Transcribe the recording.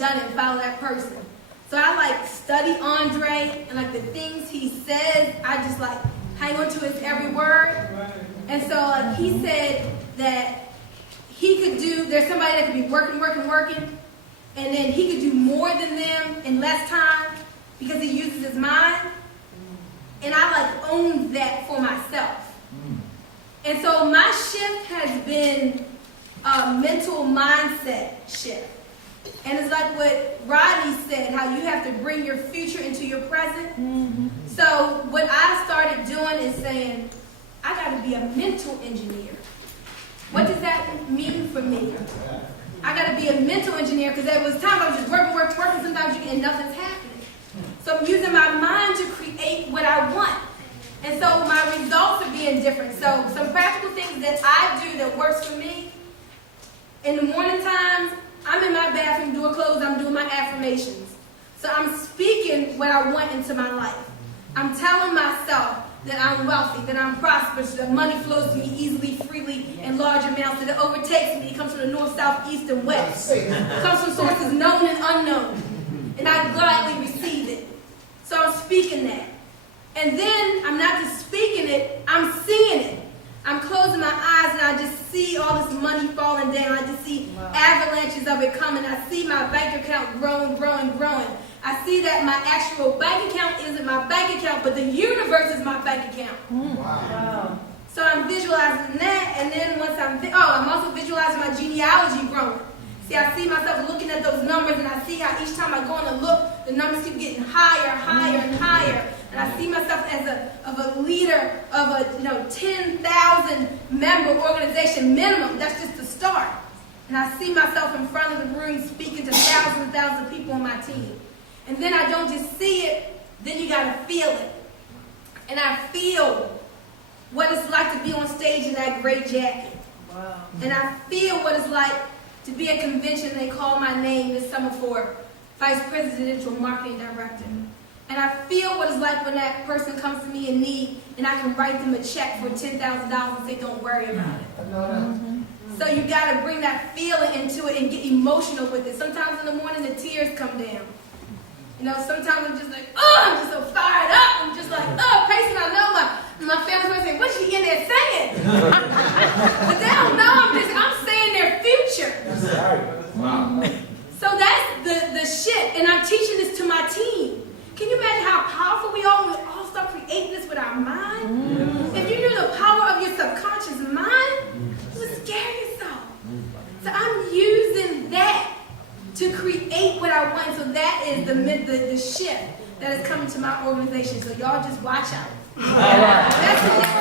done it and follow that person. So I like study Andre and like the things he says, I just like hang on to his every word. And so like he said that he could do, there's somebody that could be working, and then he could do more than them in less time because he uses his mind. And I like own that for myself. And so my shift has been a mental mindset shift. And it's like what Rodney said, how you have to bring your future into your present. So what I started doing is saying, I got to be a mental engineer. What does that mean for me? I got to be a mental engineer because there was times I was just working. Sometimes and nothing's happening. So I'm using my mind to create what I want. And so my results are being different. So some practical things that I do that works for me. In the morning times, I'm in my bathroom, door closed, I'm doing my affirmations. So I'm speaking what I want into my life. I'm telling myself that I'm wealthy, that I'm prosperous, that money flows to me easily, freely, in large amounts, that it overtakes me. It comes from the north, south, east, and west. It comes from sources known and unknown. And I gladly receive it. So I'm speaking that. And then I'm not just speaking it, I'm seeing it. I'm closing my eyes and I just see all this money falling down. I just see avalanches of it coming. I see my bank account growing. I see that my actual bank account isn't my bank account, but the universe is my bank account. Wow. So I'm visualizing that, and then once I'm also visualizing my genealogy growing. See, I see myself looking at those numbers, and I see how each time I go in and look, the numbers keep getting higher and higher. And I see myself as a leader of a 10,000 member organization minimum. That's just the start. And I see myself in front of the room speaking to thousands and thousands of people on my team. And then I don't just see it, then you gotta feel it. And I feel what it's like to be on stage in that gray jacket. Wow. And I feel what it's like to be at a convention. They call my name this summer for Vice Presidential Marketing Director. And I feel what it's like when that person comes to me in need and I can write them a check for $10,000 and say, don't worry about it. So you got to bring that feeling into it and get emotional with it. Sometimes in the morning the tears come down. Sometimes I'm just like, I'm just so fired up. I'm just like, Payson, I know my family's going to say, what's she in there saying? But they don't know, I'm saying their future. Wow. So that's the shit. And I'm teaching this to my team. Can you imagine how powerful we are when we all start creating this with our mind? If you knew the power of your subconscious mind, you would scare yourself. So I'm using that to create what I want. So that is the shift that is coming to my organization. So y'all just watch out. That's it.